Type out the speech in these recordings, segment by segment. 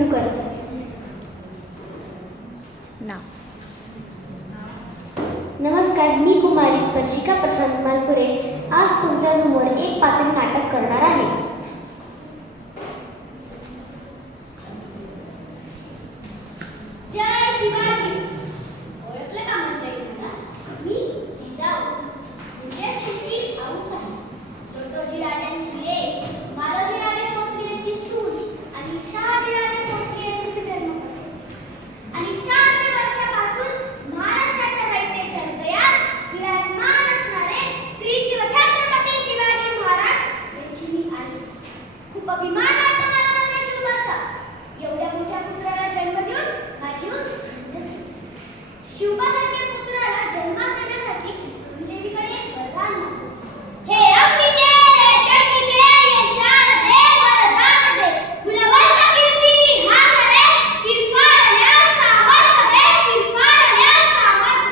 सुरू करते. नमस्कार, मी कुमारी स्पर्शिका प्रशांत मालपुरे आज तुमच्यासमोर एक पात्र नाटक करणार आहे. जय शिवाजी. ओळखलं का मंडळी मला? मी जिजाऊ, म्हणजेच तुमची आऊस आहे. लोटोजी राजांची लेक, मालोजी राजे भोसले यांची सून आणि शहाजी राजे भोसले यांची मी जन्म करते. आणि 400 वर्षापासून महाराष्ट्राच्या दैत्याच्या हृदयात विराजमान असणारे श्री शिवछत्रपती शिवाजी महाराज यांची मी आई. खूप अभिमान वाटतो मला माझ्या शिवबाचा. एवढ्या मोठ्या पुत्राला जन्म देऊन माझी ऊस शिवबासारख्या पुत्राला जन्मास देण्यासाठी देवीकडे वरदान मागतो. हे अंबिके, हे चंडिके, हे शारदे, वरदान दे. गुणवंत कीर्ती हास दे, चिरफाडल्या सामर्थ दे, चिरफाडल्या सामर्थ.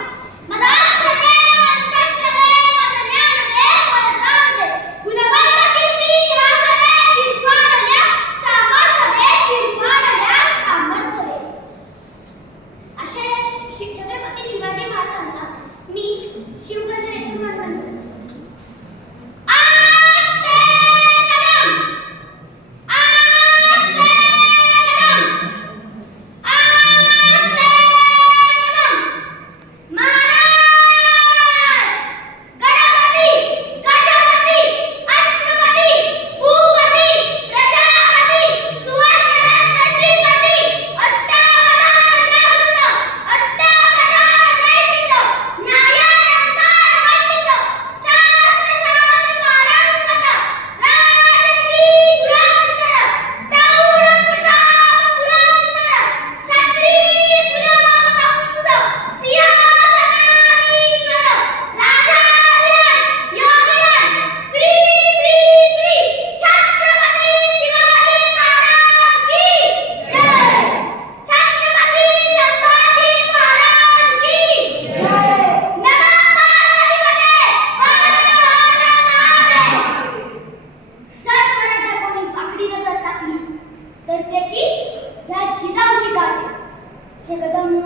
मदास्त्र दे, मनशस्त्र दे, मदज्ञान दे, वरदान दे. गुणवंत कीर्ती हास दे, चिरफाडल्या सामर्थ दे, चिरफाडल्या सामर्थ दे. अशा या छत्रपती शिवाजी महाराजांना मी शिवगर्जनेतून वंदन करतो. आस्ते कदम, आस्ते कदम, आस्ते कदम. महाराज, गणपती, गजपती, अश्वपती, भूपती, प्रजापती, सुवर्णरत्न श्रीपती, अष्टावधानचूत, अष्टावधानवेशित, न्यायालंकारमंडित, शास्त्रशास्त्र पारंगत, राजनीती धुरंधर, प्रौढ प्रताप पुरंदर, क्षत्रिय कुलवंश, सिंहासनाधीश्वर, राजाधिराज, योगिराज, श्री श्री श्री छत्रपती शिवाजी महाराज की जय. छत्रपती संभाजी महाराज की जय. नमः पार्वतीपते, जर स्वराज्य कोणी वाकडी नजर टाकली तर त्याची या जिजाऊ शिकावे. जगदंब